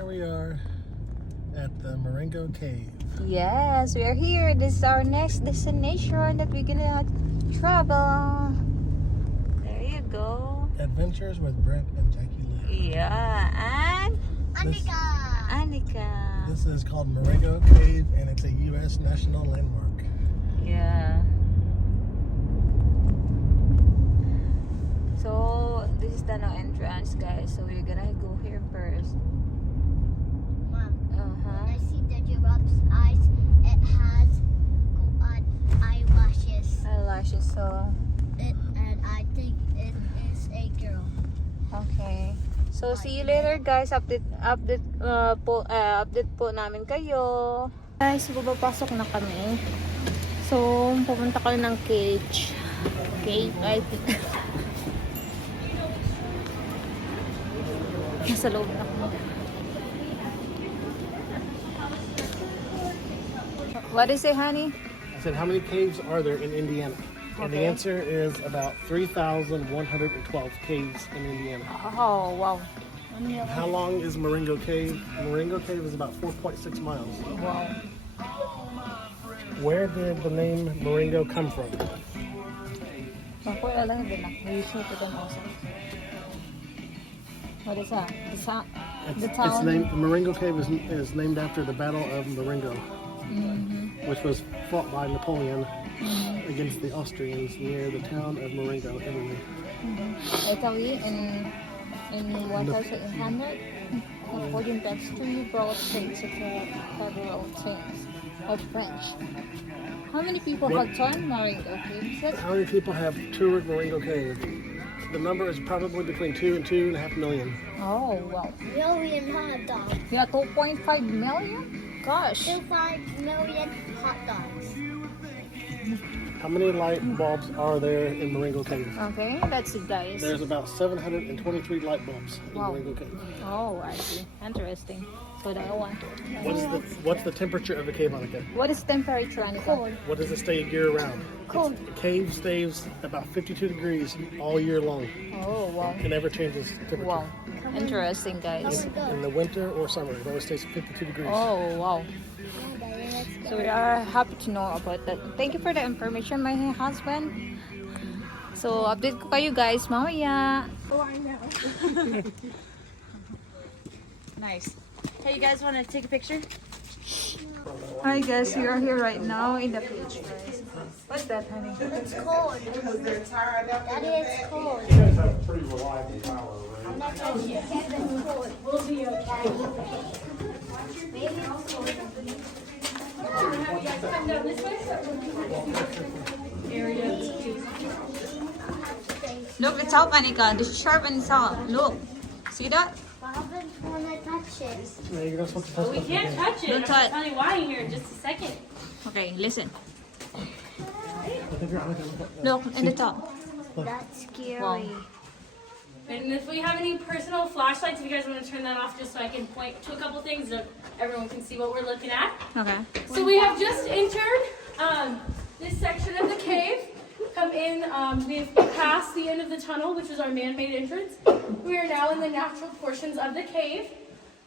here we are at the Marengo Cave. Yes, we are here. This is our next destination that we're gonna travel. There you go. Adventures with Brent and Jackie Lee. Yeah, and Annika. This is called Marengo Cave, and it's a U.S. national landmark. Yeah. So this is the no entrance, guys. So we're gonna go here first. Mom, when I see the giraffe's eyes, it has eyelashes. Eyelashes. So And I think it is a girl. okay. So see you later, guys. Update po namin kayo. Guys, papasok na kami. So pupunta kami ng cage. Cave, I think. Nasa loob na kami. What is it, honey? I said, how many caves are there in Indiana? And the Okay. answer is about 3,112 caves in Indiana. Oh, wow. How long is Marengo Cave? Marengo Cave is about 4.6 miles. Wow. Where did the name Marengo come from? What is that? The It's town? named Marengo Cave is named after the Battle of Marengo, which was fought by Napoleon against the Austrians near the town of Marengo, Italy. Italy in 1800, Napoleon built 3 broad states of federal things of French. How many people have done Marengo Cave? How many people have toured Marengo Cave? The number is probably between 2 and 2.5 million. Oh, wow. Million hot dogs. Yeah, 2.5 million? Gosh. 2.5 million hot dogs. How many light bulbs are there in Marengo Cave? Okay, that's it, guys. There's about 723 light bulbs in Wow. Marengo Cave. Oh, I see. Interesting. So that one. What's the temperature of the cave, Annika? What is temperature, Annika? What does it stay year round? Cold. The cave stays about 52 degrees all year long. Oh, wow. It never changes temperature. Wow. Interesting, guys. In the winter or summer, it always stays 52 degrees. Oh, wow. So we are happy to know about that. Thank you for the information, my husband. So update ko kayo, guys, mamaya. Oh, I know. Nice. Hey, you guys want to take a picture? Hi, guys. We are here right now in the beach, guys. What's that, honey? It's cold. Daddy, it's cold. You guys have pretty reliable power, right? I'm not going to get it cold. We'll be okay. Maybe it's cold. Look, it's out, Anika. This is sharp and it's out. Look. See that? Robin want to touch it. No, you're not supposed to touch We that. can't touch it. Don't I'm touch. gonna tell you why here in just a second. Okay, listen. Annika, look. Look, in the top. That's scary. Wow. And if we have any personal flashlights, if you guys want to turn that off just so I can point to a couple things so everyone can see what we're looking at. Okay. So we have just entered this section of the cave. Come in, we've passed the end of the tunnel, which was our man-made entrance. We are now in the natural portions of the cave.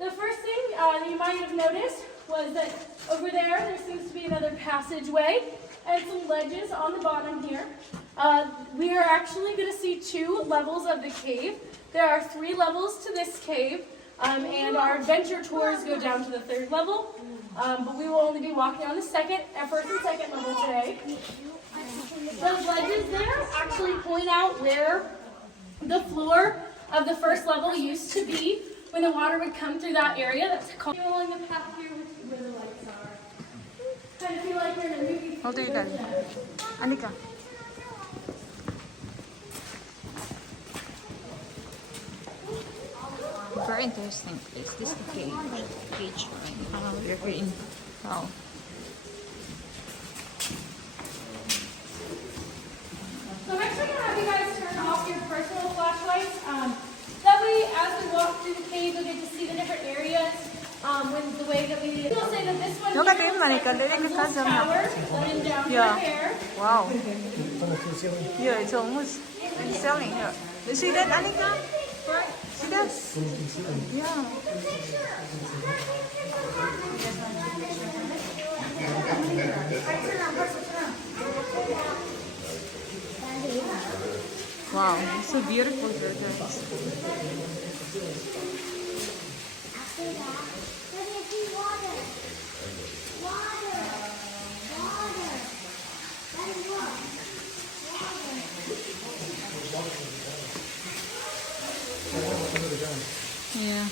The first thing you might have noticed was that over there seems to be another passageway and some ledges on the bottom here. We are actually going to see 2 levels of the cave. There are 3 levels to this cave, and our adventure tours go down to the 3rd level. But we will only be walking on the first and second level today. Those ledges there actually point out where the floor of the first level used to be when the water would come through that area. That's called following the path here where the lights are. Kind of feel like you're in a movie. How do you got it? Anika. Very interesting place. This is the cage. We're here in. Wow. So I'm actually going to have you guys turn off your personal flashlights. That way, as we walk through the cave, you'll get to see the different areas. With the way that we will say that this one Look at here him, looks like Monica. a Look at little the tower running down Yeah. there. Wow. It's almost to the ceiling. Yeah, it's almost selling here. You see that, Anika? See guess. Yeah. Wow, it's so beautiful here, guys. After that, let me see water. Water. Water. That is what? Yeah.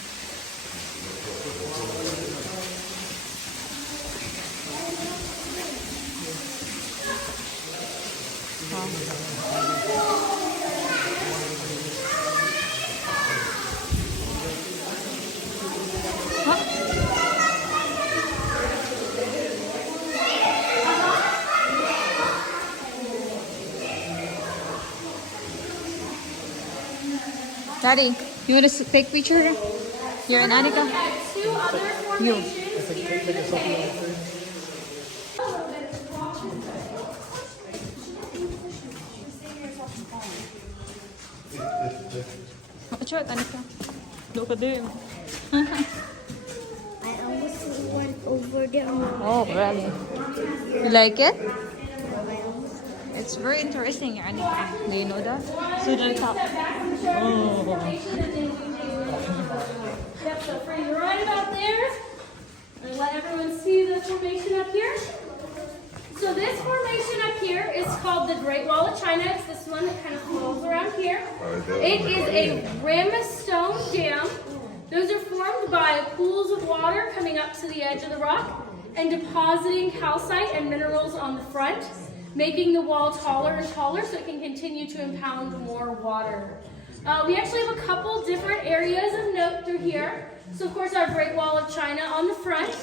Daddy, you want to take picture here? Here in Annika? Two other You. formations here in the cave. Watch out, Annika. Look at them. I almost went over there. Oh, really? You like it? It's very interesting, Annika. Do you know that? So the top. Yep, so freeze right about there. And let everyone see the formation up here. So this formation up here is called the Great Wall of China. It's this one that kind of flows around here. It is a rimstone dam. Those are formed by pools of water coming up to the edge of the rock and depositing calcite and minerals on the front, making the wall taller and taller so it can continue to impound more water. We actually have a couple different areas of note through here. So of course our Great Wall of China on the front.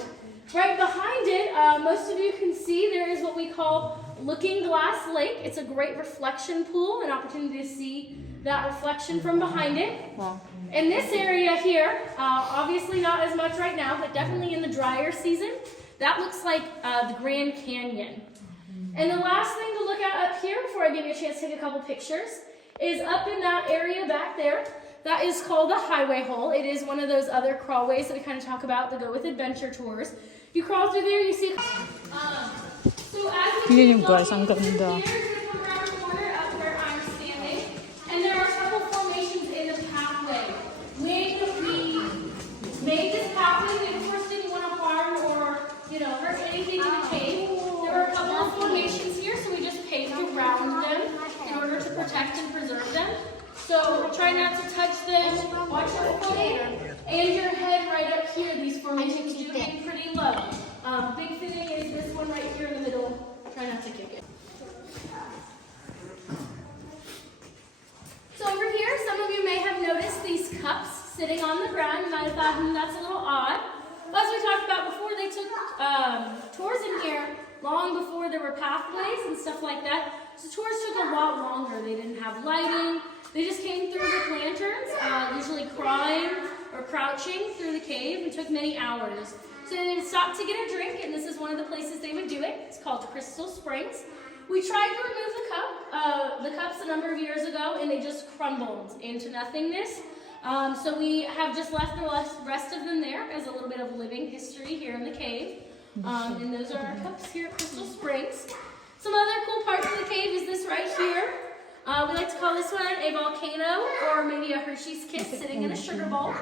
Right behind it, most of you can see there is what we call Looking Glass Lake. It's a great reflection pool, an opportunity to see that reflection from behind it. Wow. In this area here, obviously not as much right now, but definitely in the drier season, that looks like the Grand Canyon. And the last thing to look at up here, before I give you a chance to take a couple pictures, is up in that area back there. That is called the highway hole. It is one of those other crawlways that we kind of talk about that go with adventure tours. You crawl through there, you see. So as we Yun yung guys, ang ganda. come around the corner up where I'm standing, and there are a couple formations in the pathway. When we made this pathway, we of course didn't want to harm or hurt anything in the cave. There were a couple of formations here, so we just paved around them in order to protect and preserve them. So try not to touch them. Watch your foot and your head right up here. These formations do hang pretty low. Big fitting is this one right here in the middle. Try not to kick it. So over here, some of you may have noticed these cups sitting on the ground. You might have thought, that's a little odd. But as we talked about before, they took tours in here long before there were pathways and stuff like that. So tours took a lot longer. They didn't have lighting. They just came through with lanterns, usually crawling or crouching through the cave, and took many hours. So they stopped to get a drink, and this is one of the places they would do it. It's called Crystal Springs. We tried to remove the cups a number of years ago, and they just crumbled into nothingness. So we have just left the rest of them there as a little bit of living history here in the cave. And those are our cups here at Crystal Springs. Some other cool parts of the cave is this right here. We like to call this one a volcano, or maybe a Hershey's Kiss sitting in a sugar bowl.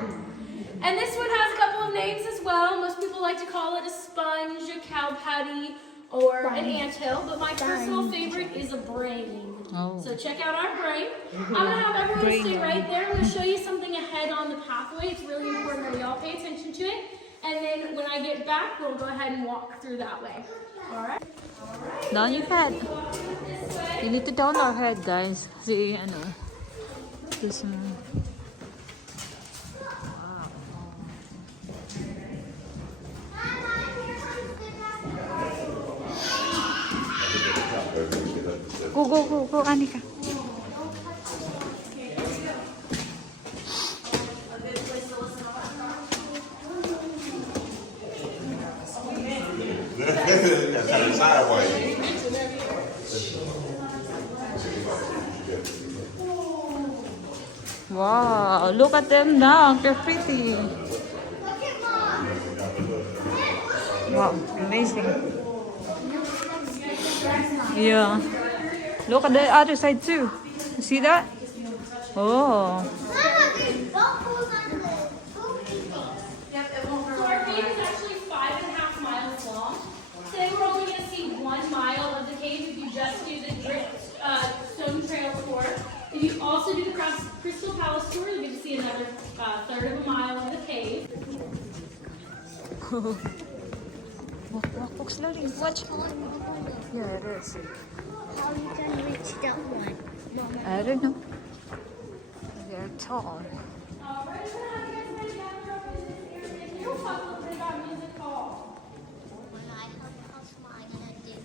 And this one has a couple of names as well. Most people like to call it a sponge, a cow patty, or an anthill. But my personal favorite is a brain. Oh. So check out our brain. I'm going to have everyone stay right there. I'm going to show you something ahead on the pathway. It's really important that we all pay attention to it. And then when I get back, we'll go ahead and walk through that way. All right? Down your head. You need to down our head, guys. See, this one. Go, Annika. That's kind of sideways. Wow, look at them now. They're pretty. Wow, amazing. Yeah. Look at the other side too. You see that? Oh. Yep, it won't hurt. So our cave is actually 5.5 miles long. Today we're only going to see 1 mile of the cave if you just do the stone trail tour. If you also do the Crystal Palace tour, you get to see another third of a mile of the cave. Walk slowly. Watch. Yeah, it is. How you gonna reach that one? I don't know. They're tall. Right, we're going to have you guys ready to gather up in this area here. We'll talk a little bit about music hall. When I have a house, what I'm gonna do is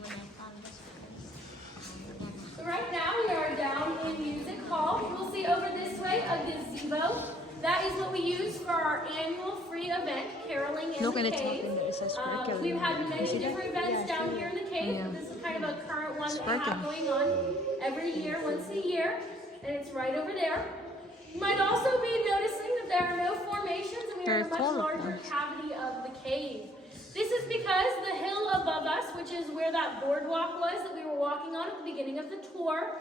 when I find this place, So right now we are down in music hall. We'll see over this way a gazebo. That is what we use for our annual free event, Caroling in Look the at the top Cave. and it says curriculum. We've had many You see that? different events down here in the cave. Yeah. This is kind of a current one that we have Sparkling. going on every year, once a year, and it's right over there. You might also be noticing that there are no formations and we are in a Very much larger colorful. cavity of the cave. This is because the hill above us, which is where that boardwalk was that we were walking on at the beginning of the tour,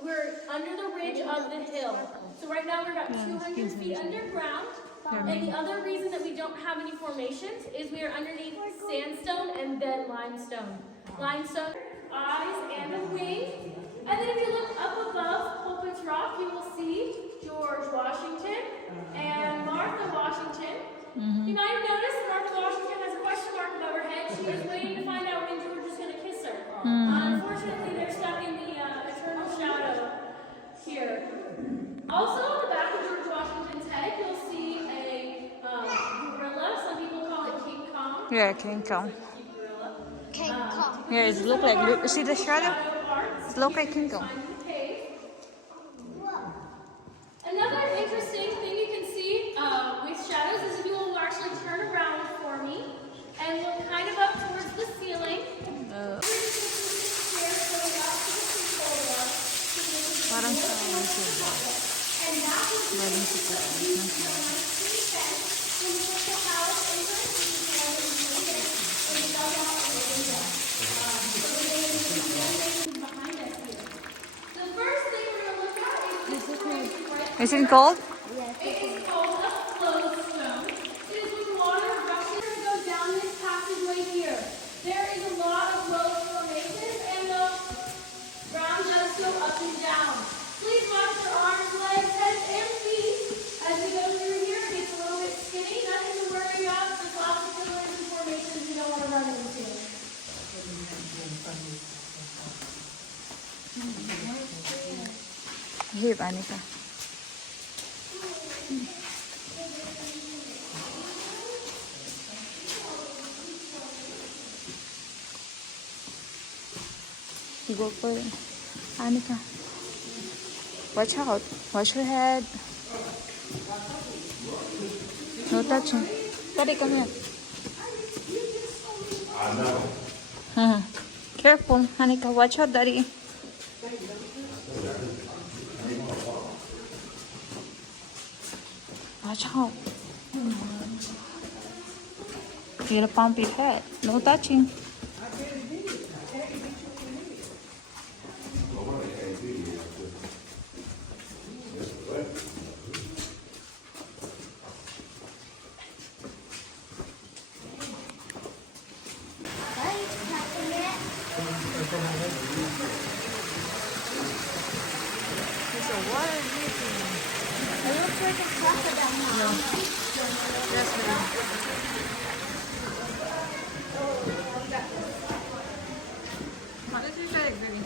we're under the ridge of the hill. So right now we're about 200 feet underground. And the other reason that we don't have any formations is we are underneath sandstone and then limestone. Limestone, eyes and a wing. And then if you look up above Pulpit's Rock, you will see George Washington and Martha Washington. You might have noticed that Martha Washington has a question mark above her head. She was waiting to find out when George was going to kiss her. Unfortunately, they're stuck in the eternal shadow here. Also, on the back of George Washington's head, you'll see a gorilla. Some people call it King Kong. Yeah, King Kong. Gorilla. King Kong. Yeah, it look like. See the shadow? Parts. It look like King Kong. Behind the cave. Another interesting thing you can see with shadows is if you will actually turn around for me and look kind of up towards the ceiling. Stairs going up to the cupola. Parang sa And that was the Crystal Palace entrance. And dug out a window. Behind us here. The first thing we're going to look at is this right. Is it cold? It is called a flowstone. It is when water rushes to go down this passageway here. There is a lot of low formations and the ground does go up and down. Please watch your arms, legs, heads, and feet as we go through here. It gets a little bit skinny. Nothing to worry about. Just lots of pillars and formations you don't want to run into. Here, Anika. You go for it. Anika. Watch out. Watch your head. No touching. Daddy, come here. Careful, Anika. Watch out, Daddy. Watch out. You're gonna pump your head. No touching. There's a water here. It looks like a crocodile now. Yes, ma'am. What is your bag, baby?